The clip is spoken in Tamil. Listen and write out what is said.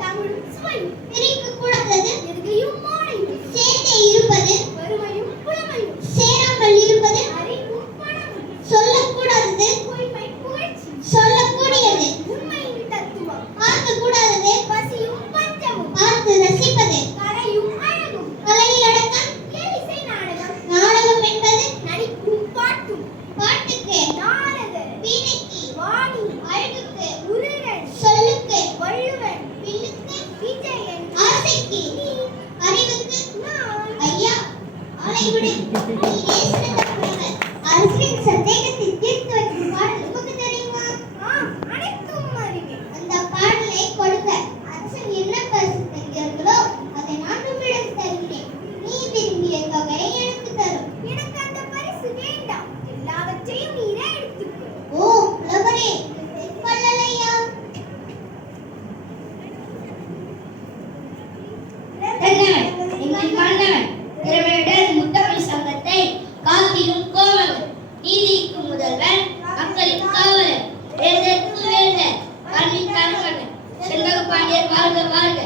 தமிழும் சுவையும் பிரிக்க கூடாதது எதுகையும் மாலையும் சேர்ந்தே இருப்பது வறுமையும் புலமையும் சேராமல் இருப்பது அறிவும் பணமும் சொல்லக்கூடாதது பொய்மை புகழ்ச்சி சொல்லக்கூடியது உண்மையின் தத்துவம் பார்க்கக்கூடாதது பசியும் பஞ்சமும் பார்த்து ரசிப்பது கலையும் அழகும் கலையில் அடக்கம் கேலிசை நாடகம் நாடகம் என்பது நடிப்பும் பாட்டும் பாட்டுக்கு நாரதர் வீணைக்கு வாணி அழகுக்கு உருரன் சொல்லுக்கு வள்ளுவன் வில்லுக்கு விஜயன் ஆசைக்கு நீ அறிவுக்கு நான் ஐயா ஆலைவிடு நீ நேசனத்தவர்கள் அரசின் சந்தேகத்தை தீர்த்து வைக்கும் பாடல் உனக்கு தெரியுமா? அனைத்தும் அறிவேன். அந்த பாடலை கொடுக்க அரசன் என்ன பரிசு தருகிறார்களோ அதை நான் உம்மிடம் தருகிறேன். நீ விரும்பிய தொகையை எனக்கு தரும். எனக்கு அந்த பரிசு வேண்டாம். எல்லாவற்றையும் நீரே எடுத்துக்கொள். ஓ புலவரே, கொள்ளலையா? திறமையுடன் முத்தமிழ் சங்கத்தை காத்திடும் கோவலன், நீதிக்கு முதல்வன், மக்களின் காவலன், வேந்தற்கு வேந்தன், கல்வி தலைவன், செண்பக பாண்டியர் வாழ்க வாழ்க.